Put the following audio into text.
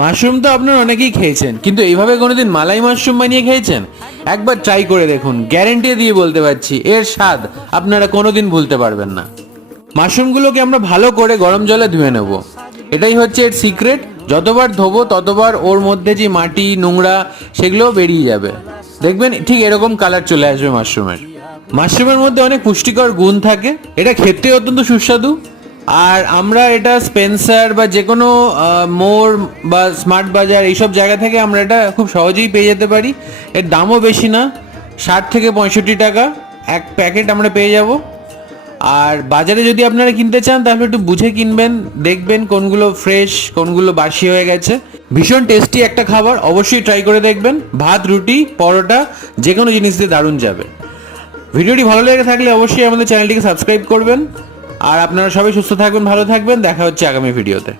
Mushroom তো আপনারা অনেকেই খেয়েছেন, কিন্তু এইভাবে কোনোদিন মালাই মাশরুম বানিয়ে খেয়েছেন? একবার ট্রাই করে দেখুন, গ্যারেন্টি দিয়ে বলতে পারছি এর স্বাদ আপনারা কোনোদিন ভুলতে পারবেন না। মাশরুমগুলোকে আমরা ভালো করে গরম জলে ধুয়ে নেব, এটাই হচ্ছে এর সিক্রেট। যতবার ধোবো ততবার ওর মধ্যে যে মাটি নোংরা সেগুলো বেরিয়ে যাবে, দেখবেন ঠিক এরকম কালার চলে আসবে মাশরুমের। মাশরুমের মধ্যে অনেক পুষ্টিকর গুণ থাকে, এটা খেতে অত্যন্ত সুস্বাদু। আর আমরা এটা স্পেন্সার বা যে কোনো মোর বা স্মার্ট বাজার এইসব জায়গা থেকে আমরা এটা খুব সহজেই পেয়ে যেতে পারি। এর দামও বেশি না, 60 থেকে 65 টাকা এক প্যাকেট আমরা পেয়ে যাব। আর বাজারে যদি আপনারা কিনতে চান তাহলে একটু বুঝে কিনবেন, দেখবেন কোনগুলো ফ্রেশ কোনগুলো বাসি হয়ে গেছে। ভীষণ টেস্টি একটা খাবার, অবশ্যই ট্রাই করে দেখবেন। ভাত, রুটি, পরোটা যে কোনো জিনিস দিয়ে দারুণ যাবে। ভিডিওটি ভালো লেগে থাকলে অবশ্যই আমাদের চ্যানেলটিকে সাবস্ক্রাইব করবেন। আর আপনারা সবাই সুস্থ থাকবেন, ভালো থাকবেন, দেখা হচ্ছে আগামী ভিডিওতে।